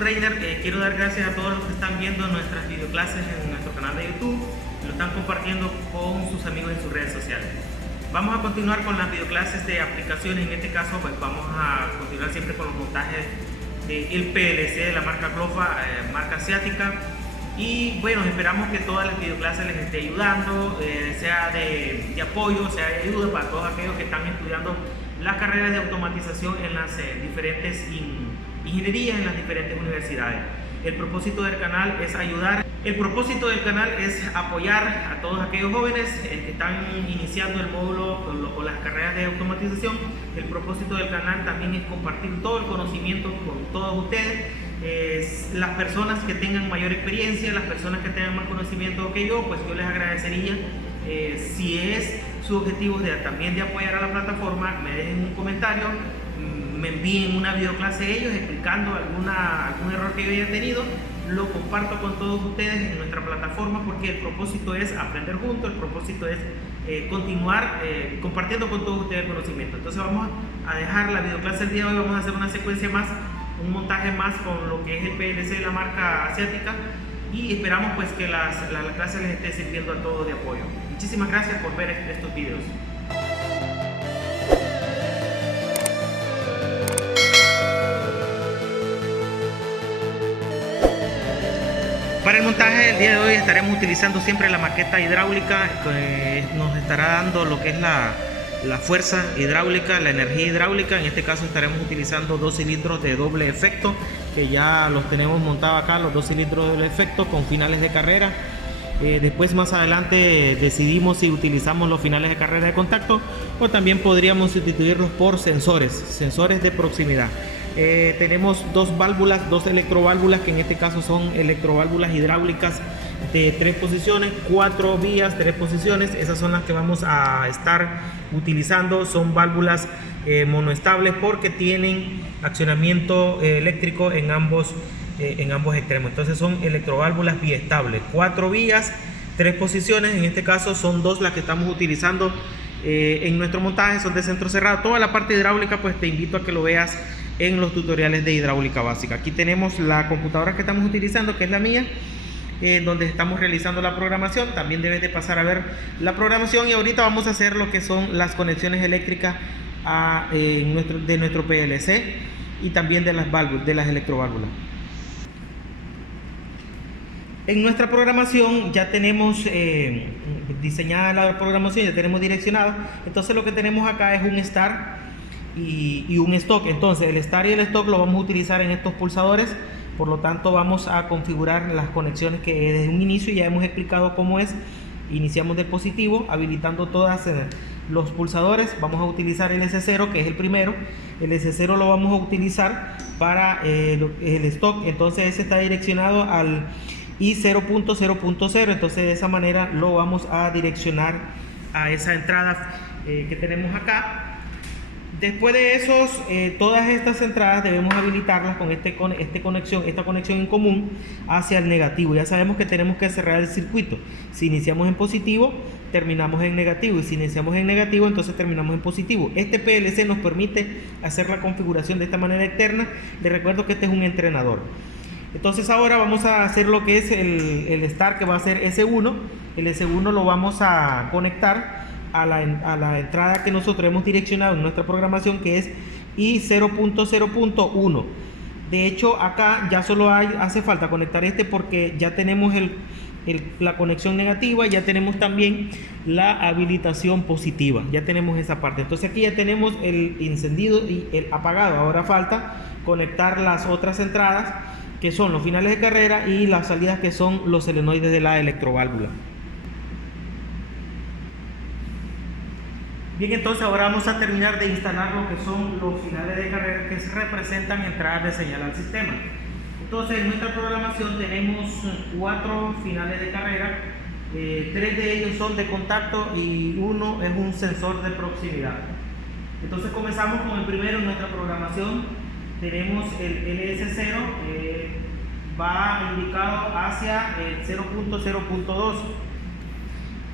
Reiner. Quiero dar gracias a todos los que están viendo nuestras videoclases en nuestro canal de YouTube y lo están compartiendo con sus amigos en sus redes sociales. Vamos a continuar con las videoclases de aplicaciones. En este caso pues vamos a continuar siempre con los montajes del PLC de la marca Clofa, marca asiática. Y bueno, esperamos que todas las videoclases les esté ayudando, sea de apoyo, sea de ayuda para todos aquellos que están estudiando las carreras de automatización en las diferentes ingenierías en las diferentes universidades. El propósito del canal es ayudar. El propósito del canal es apoyar a todos aquellos jóvenes que están iniciando el módulo o las carreras de automatización. El propósito del canal también es compartir todo el conocimiento con todos ustedes. Las personas que tengan mayor experiencia, las personas que tengan más conocimiento que yo, pues yo les agradecería si es su objetivo también de apoyar a la plataforma, me dejen un comentario, me envíen una videoclase de ellos explicando algún error que yo haya tenido, lo comparto con todos ustedes en nuestra plataforma, porque el propósito es aprender juntos, el propósito es continuar compartiendo con todos ustedes el conocimiento. Entonces vamos a dejar la videoclase del día de hoy, vamos a hacer una secuencia más, un montaje más con lo que es el PLC de la marca asiática, y esperamos pues que la clase les esté sirviendo a todos de apoyo. Muchísimas gracias por ver estos videos. Para el montaje del día de hoy estaremos utilizando siempre la maqueta hidráulica, que nos estará dando lo que es la fuerza hidráulica, la energía hidráulica. En este caso estaremos utilizando 2 cilindros de doble efecto, que ya los tenemos montados acá, los 2 cilindros de doble efecto con finales de carrera. Después más adelante decidimos si utilizamos los finales de carrera de contacto o también podríamos sustituirlos por sensores de proximidad. Tenemos 2 válvulas, 2 electroválvulas, que en este caso son electroválvulas hidráulicas de 3 posiciones, 4 vías, 3 posiciones. Esas son las que vamos a estar utilizando. Son válvulas monoestables porque tienen accionamiento eléctrico en ambos extremos. Entonces son electroválvulas biestables, 4 vías, 3 posiciones. En este caso son 2 las que estamos utilizando en nuestro montaje, son de centro cerrado. Toda la parte hidráulica pues te invito a que lo veas en los tutoriales de hidráulica básica. Aquí tenemos la computadora que estamos utilizando, que es la mía, donde estamos realizando la programación. También debes de pasar a ver la programación, y ahorita vamos a hacer lo que son las conexiones eléctricas de nuestro PLC y también de las válvulas, de las electroválvulas. En nuestra programación ya tenemos diseñada la programación, ya tenemos direccionado. Entonces lo que tenemos acá es un start y un stop. Entonces el start y el stop lo vamos a utilizar en estos pulsadores. Por lo tanto vamos a configurar las conexiones que desde un inicio ya hemos explicado cómo es. Iniciamos del positivo, habilitando todos los pulsadores. Vamos a utilizar el S0, que es el primero. El S0 lo vamos a utilizar para el stock. Entonces ese está direccionado al I0.0.0. entonces de esa manera lo vamos a direccionar a esa entrada que tenemos acá. Después de esos, todas estas entradas debemos habilitarlas con esta conexión en común hacia el negativo. Ya sabemos que tenemos que cerrar el circuito. Si iniciamos en positivo, terminamos en negativo, y si iniciamos en negativo, entonces terminamos en positivo. Este PLC nos permite hacer la configuración de esta manera externa. Les recuerdo que este es un entrenador. Entonces ahora vamos a hacer lo que es el start, que va a ser S1. El S1 lo vamos a conectar a la entrada que nosotros hemos direccionado en nuestra programación, que es I0.0.1. De hecho acá ya solo hace falta conectar porque ya tenemos la conexión negativa, ya tenemos también la habilitación positiva, ya tenemos esa parte. Entonces aquí ya tenemos el encendido y el apagado. Ahora falta conectar las otras entradas, que son los finales de carrera, y las salidas, que son los solenoides de la electroválvula. Bien, entonces ahora vamos a terminar de instalar lo que son los finales de carrera, que se representan entradas de señal al sistema. Entonces en nuestra programación tenemos 4 finales de carrera, 3 de ellos son de contacto y 1 es un sensor de proximidad. Entonces comenzamos con el primero en nuestra programación. Tenemos el LS0, va indicado hacia el 0.0.2.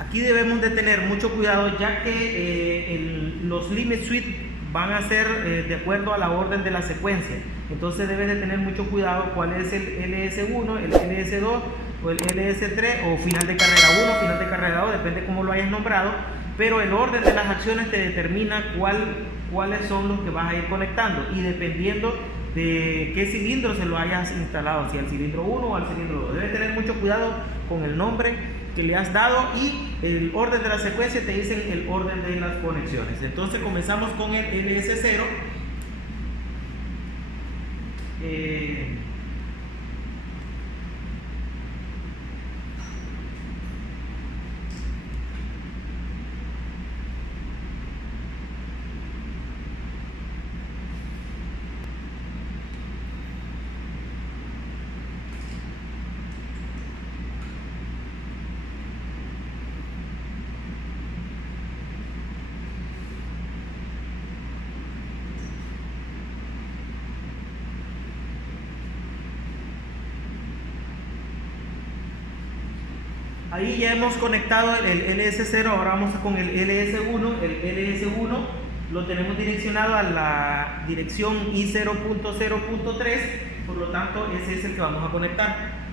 Aquí debemos de tener mucho cuidado, ya que los limit switch van a ser de acuerdo a la orden de la secuencia. Entonces debes de tener mucho cuidado cuál es el LS1, el LS2 o el LS3 o final de carrera 1, final de carrera 2, depende cómo lo hayas nombrado, pero el orden de las acciones te determina cuáles son los que vas a ir conectando y dependiendo de qué cilindro se lo hayas instalado, si al cilindro 1 o al cilindro 2. Debes tener mucho cuidado con el nombre que le has dado y el orden de la secuencia te dicen el orden de las conexiones. Entonces comenzamos con el LS0. Ahí ya hemos conectado el LS0, ahora vamos con el LS1. El LS1 lo tenemos direccionado a la dirección I0.0.3, por lo tanto ese es el que vamos a conectar.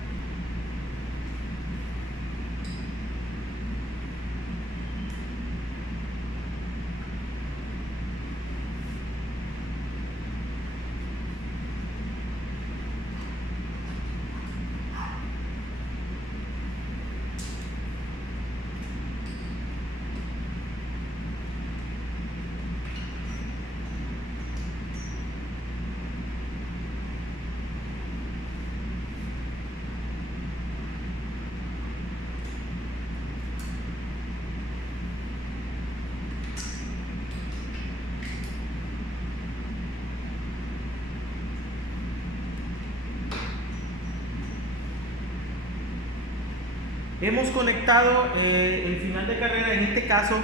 Hemos conectado el final de carrera, en este caso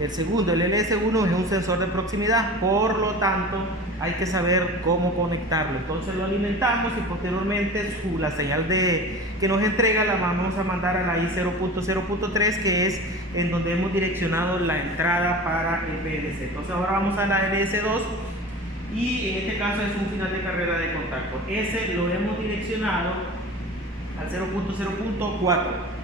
el segundo, el LS1 es un sensor de proximidad, por lo tanto hay que saber cómo conectarlo. Entonces lo alimentamos y posteriormente la señal que nos entrega la vamos a mandar a la I0.0.3, que es en donde hemos direccionado la entrada para el PLC. Entonces ahora vamos a la LS2 y en este caso es un final de carrera de contacto. Ese lo hemos direccionado al 0.0.4.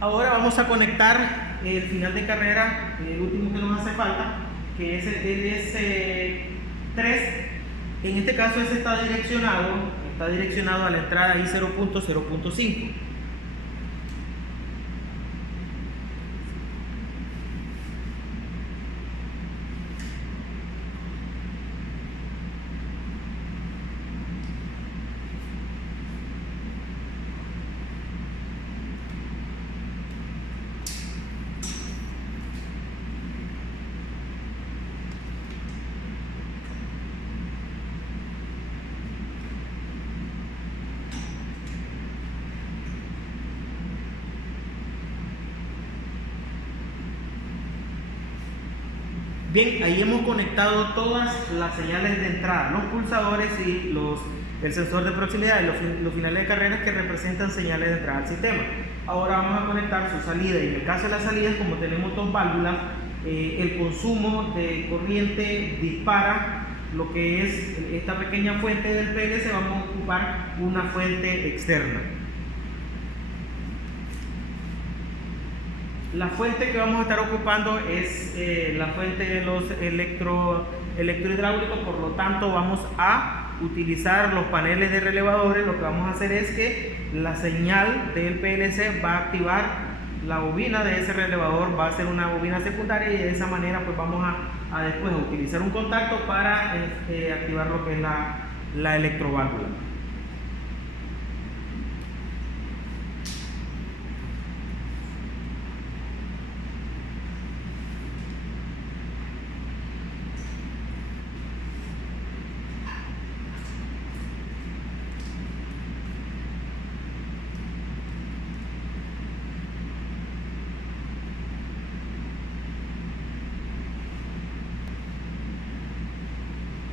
Ahora vamos a conectar el final de carrera, el último que nos hace falta, que es el LS3. En este caso ese está direccionado a la entrada I0.0.5. Bien, ahí hemos conectado todas las señales de entrada, los pulsadores y el sensor de proximidad y los finales de carreras que representan señales de entrada al sistema. Ahora vamos a conectar su salida, y en el caso de las salidas, como tenemos dos válvulas, el consumo de corriente dispara lo que es esta pequeña fuente del PLC. Vamos a ocupar una fuente externa. La fuente que vamos a estar ocupando es la fuente de los electrohidráulicos, por lo tanto vamos a utilizar los paneles de relevadores. Lo que vamos a hacer es que la señal del PLC va a activar la bobina de ese relevador, va a ser una bobina secundaria, y de esa manera pues vamos a después utilizar un contacto para activar lo que es la electroválvula.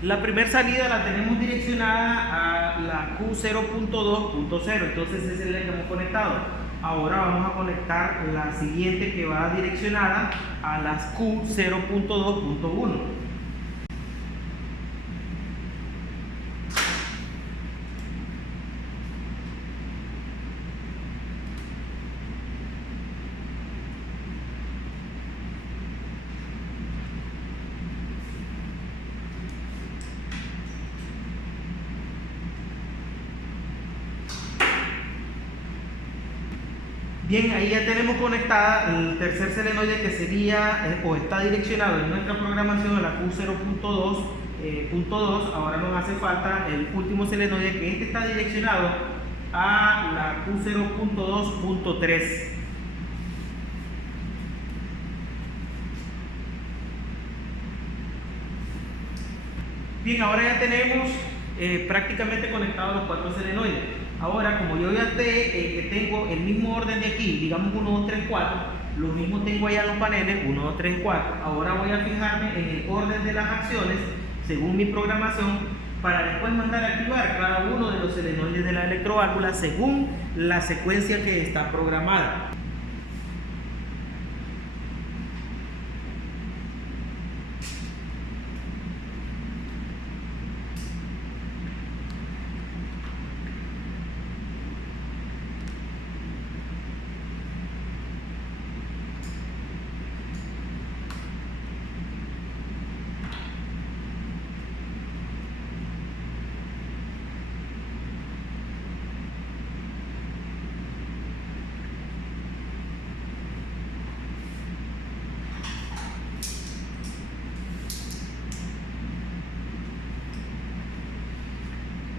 La primera salida la tenemos direccionada a la Q0.2.0, entonces esa es la que hemos conectado. Ahora vamos a conectar la siguiente que va direccionada a las Q0.2.1. Bien, ahí ya tenemos conectada el tercer selenoide que sería o está direccionado en nuestra programación a la Q0.2.2. Ahora nos hace falta el último selenoide, que este está direccionado a la Q0.2.3. Bien, ahora ya tenemos prácticamente conectados los 4 selenoides. Ahora, como yo ya tengo el mismo orden de aquí, digamos 1, 2, 3, 4, lo mismo tengo allá en los paneles, 1, 2, 3, 4. Ahora voy a fijarme en el orden de las acciones, según mi programación, para después mandar a activar cada uno de los selenoides de la electroválvula según la secuencia que está programada.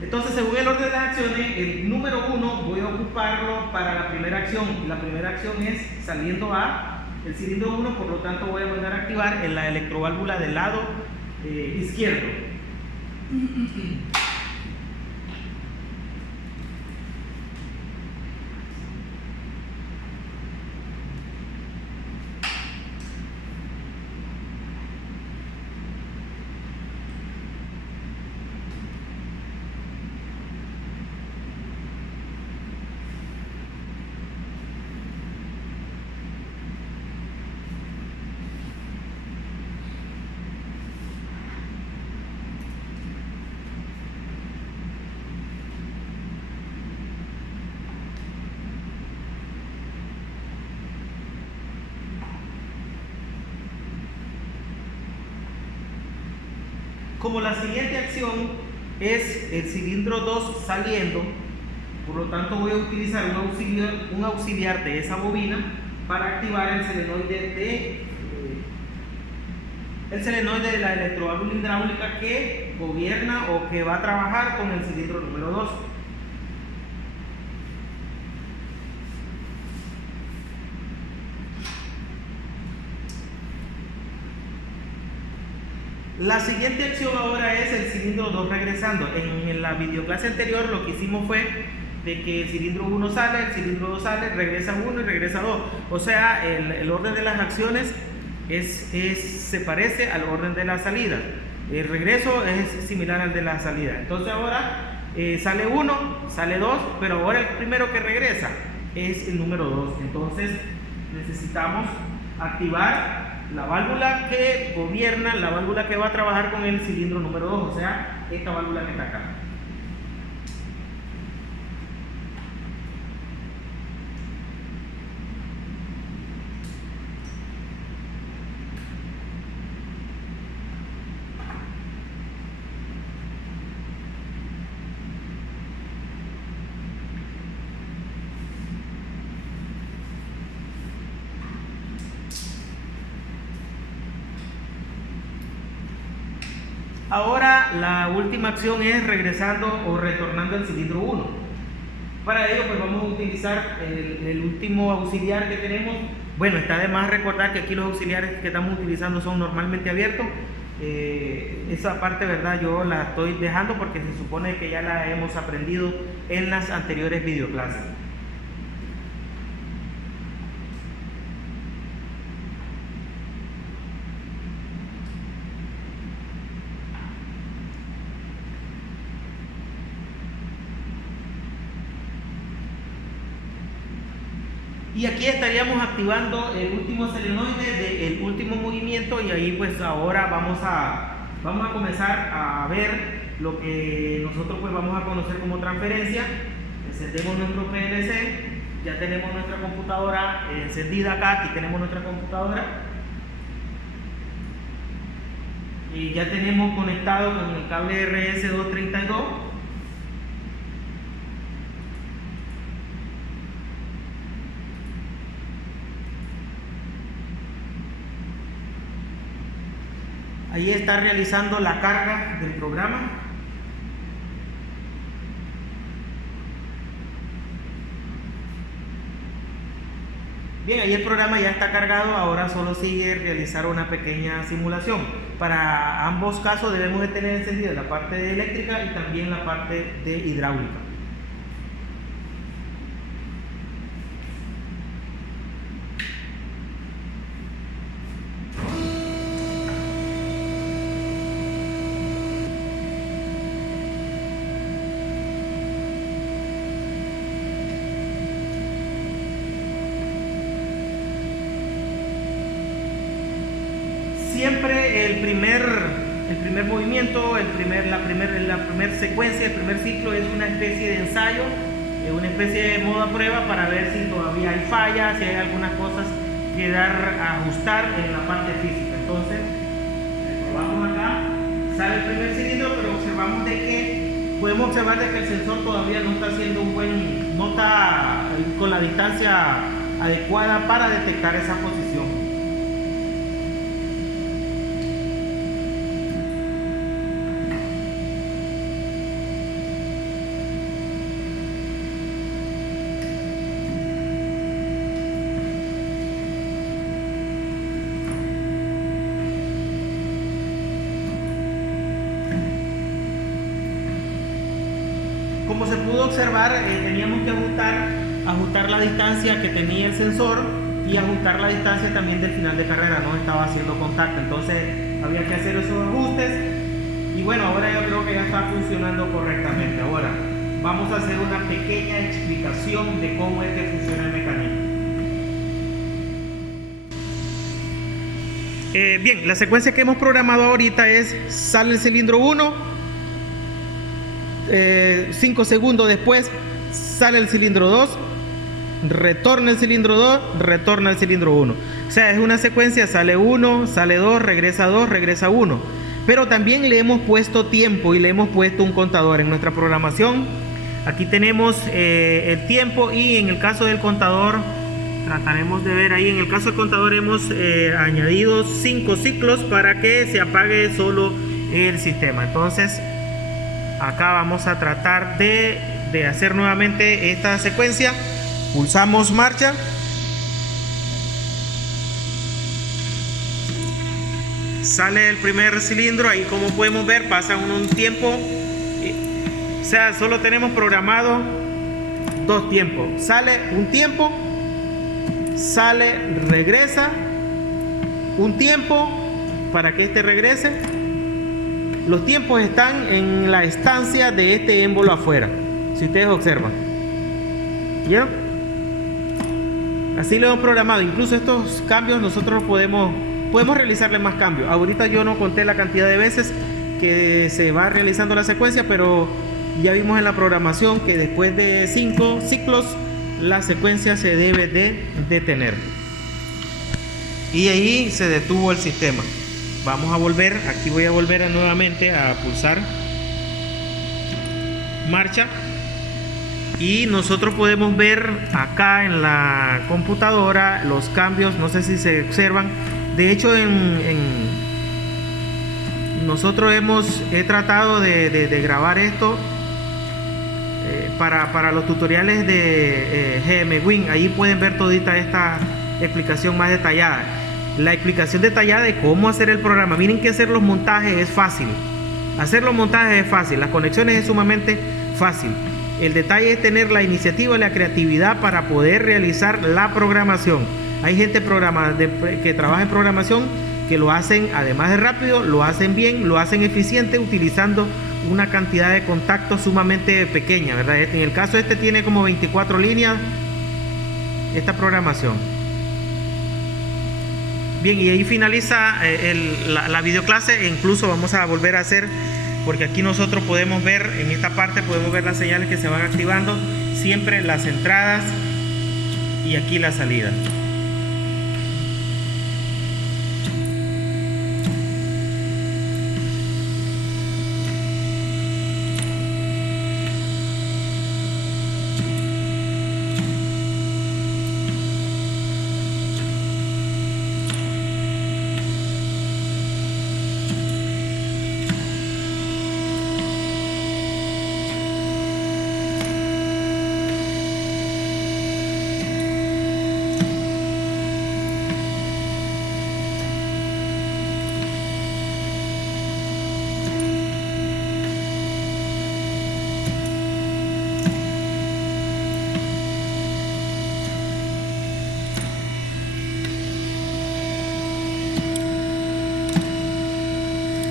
Entonces, según el orden de las acciones, el número 1 voy a ocuparlo para la primera acción. La primera acción es saliendo a el cilindro 1, por lo tanto voy a mandar a activar en la electroválvula del lado izquierdo. Como la siguiente acción es el cilindro 2 saliendo, por lo tanto voy a utilizar un auxiliar de esa bobina para activar el selenoide de la electroválvula hidráulica que gobierna o que va a trabajar con el cilindro número 2. La siguiente acción ahora es el cilindro 2 regresando. En la videoclase anterior lo que hicimos fue de que el cilindro 1 sale, el cilindro 2 sale, regresa 1 y regresa 2. O sea, el orden de las acciones se parece al orden de la salida. El regreso es similar al de la salida. Entonces ahora sale 1, sale 2, pero ahora el primero que regresa es el número 2. Entonces necesitamos activar la válvula que gobierna, la válvula que va a trabajar con el cilindro número 2, o sea, esta válvula que está acá. Ahora la última acción es regresando o retornando al cilindro 1. Para ello pues vamos a utilizar el último auxiliar que tenemos. Bueno, está de más recordar que aquí los auxiliares que estamos utilizando son normalmente abiertos. Esa parte, verdad, yo la estoy dejando porque se supone que ya la hemos aprendido en las anteriores videoclases. Y aquí estaríamos activando el último solenoide del último movimiento, y ahí pues ahora vamos a comenzar a ver lo que nosotros pues vamos a conocer como transferencia. Encendemos nuestro PLC, ya tenemos nuestra computadora encendida acá, aquí tenemos nuestra computadora. Y ya tenemos conectado con el cable RS232. Ahí está realizando la carga del programa. Bien, ahí el programa ya está cargado, ahora solo sigue realizar una pequeña simulación. Para ambos casos debemos de tener encendida la parte de eléctrica y también la parte de hidráulica. Siempre el primer movimiento, la primera secuencia, el primer ciclo es una especie de ensayo, una especie de modo a prueba para ver si todavía hay fallas, si hay algunas cosas que ajustar en la parte física. Entonces, probamos acá, sale el primer cilindro, pero podemos observar de que el sensor todavía no está haciendo no está con la distancia adecuada para detectar esa posición. Como se pudo observar, teníamos que ajustar la distancia que tenía el sensor y ajustar la distancia también del final de carrera, no estaba haciendo contacto, entonces había que hacer esos ajustes y bueno, ahora yo creo que ya está funcionando correctamente. Ahora vamos a hacer una pequeña explicación de cómo es que funciona el mecanismo. Bien, la secuencia que hemos programado ahorita es: sale el cilindro 1, 5 segundos después sale el cilindro 2, retorna el cilindro 2, retorna el cilindro 1. O sea, es una secuencia: sale 1, sale 2, regresa 1. Pero también le hemos puesto tiempo y le hemos puesto un contador en nuestra programación. Aquí tenemos el tiempo, y en el caso del contador, trataremos de ver ahí, en el caso del contador hemos añadido 5 ciclos para que se apague solo el sistema. Entonces acá vamos a tratar de hacer nuevamente esta secuencia. Pulsamos marcha. Sale el primer cilindro, ahí como podemos ver pasa un tiempo. O sea, solo tenemos programado 2 tiempos. Sale un tiempo, sale, regresa un tiempo para que este regrese. Los tiempos están en la estancia de este émbolo afuera, si ustedes observan. ¿Ya? Así lo hemos programado. Incluso estos cambios nosotros podemos realizarle más cambios. Ahorita yo no conté la cantidad de veces que se va realizando la secuencia, pero ya vimos en la programación que después de 5 ciclos la secuencia se debe de detener. Y ahí se detuvo el sistema. Vamos a volver, aquí voy a volver nuevamente a pulsar marcha, y nosotros podemos ver acá en la computadora los cambios. No sé si se observan. De hecho, nosotros he tratado de grabar esto para los tutoriales de GMWin. Ahí pueden ver todita esta explicación más detallada. La explicación detallada de cómo hacer el programa. Miren que hacer los montajes es fácil. Hacer los montajes es fácil. Las conexiones es sumamente fácil. El detalle es tener la iniciativa y la creatividad para poder realizar la programación. Hay gente que trabaja en programación que lo hacen, además de rápido, lo hacen bien, lo hacen eficiente, utilizando una cantidad de contactos sumamente pequeña, ¿verdad? En el caso tiene como 24 líneas. esta programación. Bien, y ahí finaliza la videoclase, e incluso vamos a volver a hacer, porque aquí nosotros podemos ver, en esta parte podemos ver las señales que se van activando, siempre las entradas y aquí la salida.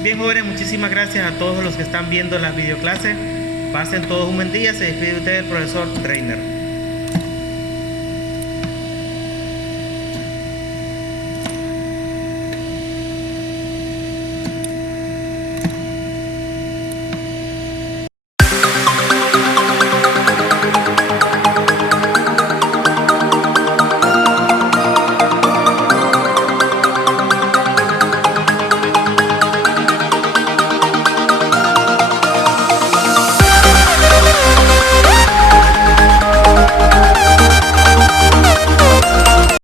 Bien, jóvenes, muchísimas gracias a todos los que están viendo las videoclases. Pasen todos un buen día. Se despide de ustedes el profesor Reiner.